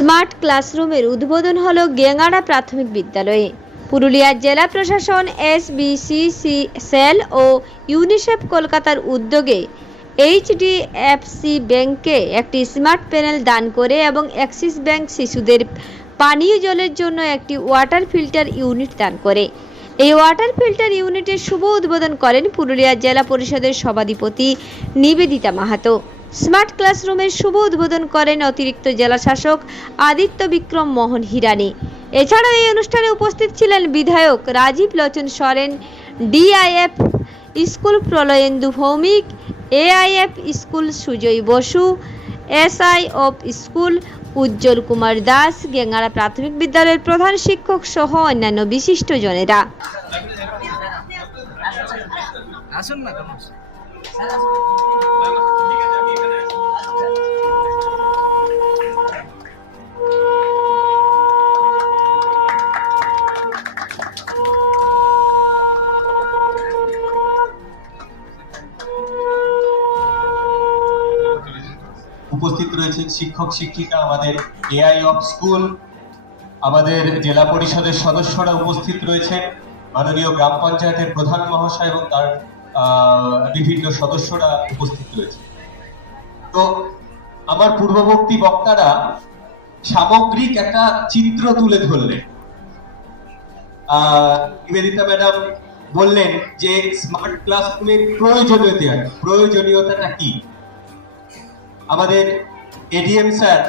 Smart ক্লাসরুমের উদ্বোধন হল গেঙ্গাড়া প্রাথমিক বিদ্যালয়ে। পুরুলিয়ার জেলা প্রশাসন এসবিসিসি সেল ও ইউনিসেফ কলকাতার উদ্যোগে এইচডিএফসি ব্যাংকে একটি স্মার্ট প্যানেল দান করে এবং অ্যাক্সিস ব্যাংক শিশুদের পানীয় জলের জন্য একটি ওয়াটার ফিল্টার ইউনিট দান করে। এই ওয়াটার ফিল্টার ইউনিটের শুভ উদ্বোধন করেন পুরুলিয়া জেলা পরিষদের সভাধিপতি নিবেদিতা মাহাতো। স্মার্ট ক্লাসরুমের শুভ উদ্বোধন করেন অতিরিক্ত জেলা শাসক আদিত্য বিক্রম মোহন হিরানি। এছাড়াও এই অনুষ্ঠানে উপস্থিত ছিলেন বিধায়ক Rajib Lochan Soren, DIF school Pralayendu Bhowmik, AIF school Sujoy Basu, SI of school Ujjwal Kumar Das Gengara প্রাথমিক বিদ্যালয়ের প্রধান শিক্ষক সহ অন্যান্য বিশিষ্টজনেরা। আসুন না উপস্থিত রয়েছেন শিক্ষক, শিক্ষিকা আমাদের এআই অফ স্কুল আমাদের জেলা পরিষদের সদস্যরা উপস্থিত রয়েছেন, মাননীয় গ্রাম পঞ্চায়েতের প্রধান মহাশয় এবং তার বিভিন্ন সদস্যরা উপস্থিত রয়েছে তো আমার পূর্ববর্তী বক্তারা সামগ্রিক একটা চিত্র তুলে ধরলেন। নিবেদিতা ম্যাডাম বললেন যে স্মার্ট ক্লাসরুমের প্রয়োজনীয়তা, প্রয়োজনীয়তাটা কি? আমাদের এডিএম স্যার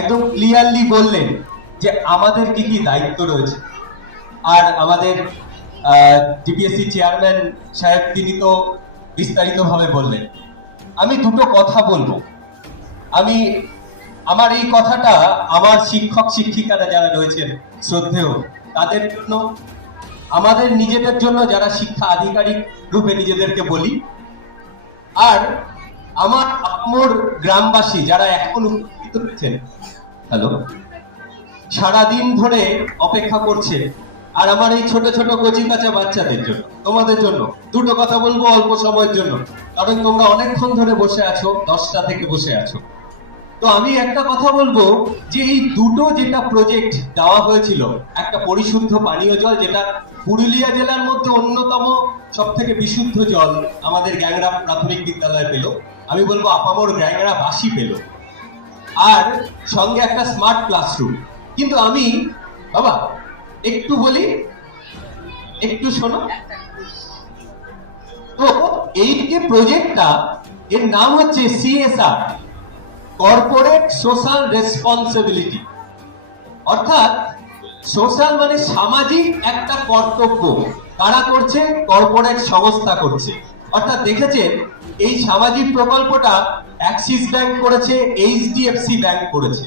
একদম ক্লিয়ারলি বললেন যে আমাদের কি কি দায়িত্ব রয়েছে। আর আমাদের ডিপিএসসি চেয়ারম্যান সাহেব তিনি তো বিস্তারিতভাবে বললেন। আমি দুটো কথা বলব। আমি, আমার এই কথাটা আমার শিক্ষক শিক্ষিকারা যারা রয়েছেন শ্রদ্ধেয়, তাদের জন্য, আমাদের নিজেদের জন্য যারা শিক্ষা আধিকারিক রূপে নিজেদেরকে বলি, আর আমার আপমোর গ্রামবাসী যারা এখন উপস্থিত রয়েছেন হ্যালো, সারাদিন ধরে অপেক্ষা করছে আর আমার এই ছোট ছোট কচি কাঁচা বাচ্চাদের জন্য, তোমাদের জন্য, দুটো কথা বলব অল্প সময়ের জন্য। কারণ তোমরা অনেকক্ষণ ধরে বসে আছো, দশটা থেকে বসে আছো। তো আমি একটা কথা বলব, যে এই দুটো যেটা প্রজেক্ট দেওয়া হয়েছিল, একটা পরিশুদ্ধ পানীয় জল, যেটা পুরুলিয়া জেলার মধ্যে অন্যতম সব থেকে বিশুদ্ধ জল আমাদের গ্যাংরা প্রাথমিক বিদ্যালয়ে পেল, আমি বলব আপামর গ্যাংরা বাসি পেল। আর সঙ্গে একটা স্মার্ট ক্লাসরুম কিন্তু আমি, বাবা একটু বলি, একটু শোনো। তো এই যে প্রজেক্টটা, এর নাম হচ্ছে সিএসআর কর্পোরেট সোশ্যাল রেসপন্সিবিলিটি অর্থাৎ সোশ্যাল মানে সামাজিক একটা কর্তব্য। কারা করছে? কর্পোরেট সংস্থা করছে। অর্থাৎ দেখেছেন, এই সামাজিক প্রকল্পটা অ্যাক্সিস ব্যাংক করেছে এইচডিএফসি ব্যাংক করেছে।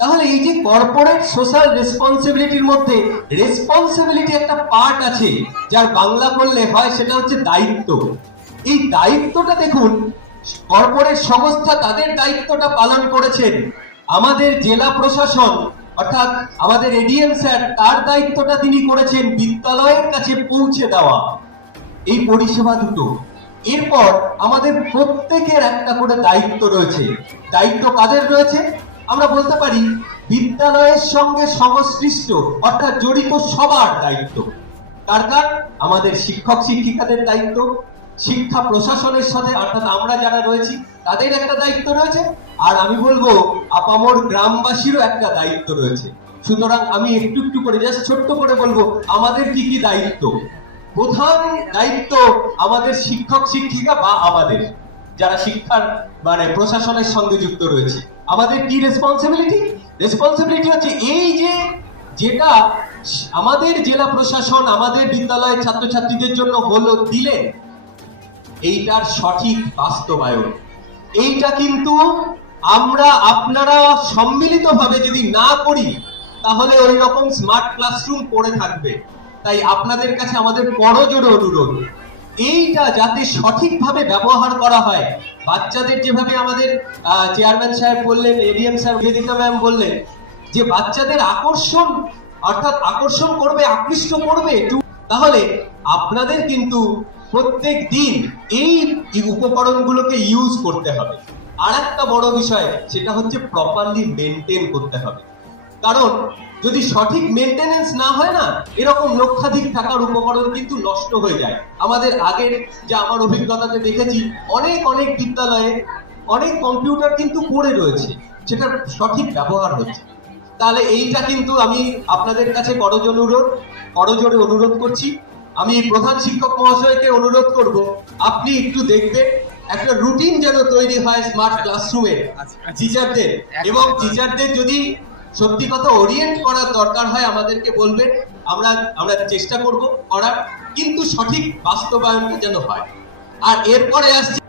তাহলে এই যে কর্পোরেট সোশ্যাল রেসপন্সিবিলিটির মধ্যে রেসপন্সিবিলিটি একটা পার্ট আছে যার বাংলা বললে হয় সেটা হচ্ছে দায়িত্ব। এই দায়িত্বটা দেখুন কর্পোরেট সংস্থা তাদের দায়িত্বটা পালন করেছেন। আমাদের জেলা প্রশাসন, অর্থাৎ আমাদের এডিএম স্যার, তার দায়িত্বটা তিনি করেছেন বিদ্যালয়ের কাছে পৌঁছে দেওয়া। এই পরিষেবা দুটো। এরপর আমাদের প্রত্যেকের একটা করে দায়িত্ব রয়েছে। দায়িত্ব কাদের রয়েছে? আমরা বলতে পারি, বিদ্যালয়ের সঙ্গে সংশ্লিষ্ট, অর্থাৎ জড়িত সবার দায়িত্ব। তার কার? আমাদের শিক্ষক শিক্ষিকাদের দায়িত্ব, শিক্ষা প্রশাসনের সাথে, অর্থাৎ আমরা যারা রয়েছি, তাদের একটা দায়িত্ব রয়েছে, আর আমি বলব, আপামর গ্রামবাসীরও একটা দায়িত্ব রয়েছে। সুতরাং আমি একটু একটু করে, জাস্ট ছোট্ট করে বলব, আমাদের কি কি দায়িত্ব? প্রধান দায়িত্ব আমাদের শিক্ষক শিক্ষিকা বা আমাদের, যারা শিক্ষার মানে প্রশাসনের সঙ্গে যুক্ত রয়েছে। আমাদের কি রেসপন্সিবিলিটি রেসপন্সিবিলিটি হচ্ছে এই যে, যেটা আমাদের জেলা প্রশাসন, আমাদের বিদ্যালয়ের ছাত্রছাত্রীদের জন্য হলো দিলেন, এইটার সঠিক বাস্তবায়ন। এইটা কিন্তু আমরা আপনারা সম্মিলিতভাবে যদি না করি, তাহলে ওই রকম স্মার্ট ক্লাসরুম পড়ে থাকবে। তাই আপনাদের কাছে আমাদের করজোড়ে অনুরোধ। এইটা যাতে সঠিকভাবে ব্যবহার করা হয়। বাচ্চাদের যেভাবে আমাদের চেয়ারম্যান সাহেব বললেন, এডিএম স্যার বেদিকা ম্যাম বললেন, যে বাচ্চাদের আকর্ষণ, অর্থাৎ আকর্ষণ করবে, আকৃষ্ট করবে টু- তাহলে আপনাদের কিন্তু প্রত্যেক দিন এই উপকরণগুলোকে ইউজ করতে হবে। আর একটা বড় বিষয়, সেটা হচ্ছে প্রপারলি মেনটেন করতে হবে। কারণ যদি সঠিক মেনটেনেন্স না হয় না এরকম লক্ষাধিক টাকার উপকরণ কিন্তু নষ্ট হয়ে যায়। আমাদের আগের যে আমার অভিজ্ঞতাতে দেখেছি অনেক অনেক বিদ্যালয়ে অনেক কম্পিউটার কিন্তু পড়ে রয়েছে সেটার সঠিক ব্যবহার হচ্ছে। তাহলে এইটা কিন্তু আমি আপনাদের কাছে করজ অনুরোধ করজোরে অনুরোধ করছি। আমি প্রধান শিক্ষক মহাশয়কে অনুরোধ করব আপনি একটু দেখবেন একটা রুটিন যেন তৈরি হয় স্মার্ট ক্লাসরুমে টিচারদের এবং টিচারদের যদি সত্যি কথা ওরিয়েন্ট করার দরকার হয় আমাদেরকে বলবেন আমরা আমরা চেষ্টা করব করার, কিন্তু সঠিক বাস্তবায়নটা যেন হয়। আর এরপরে আসছে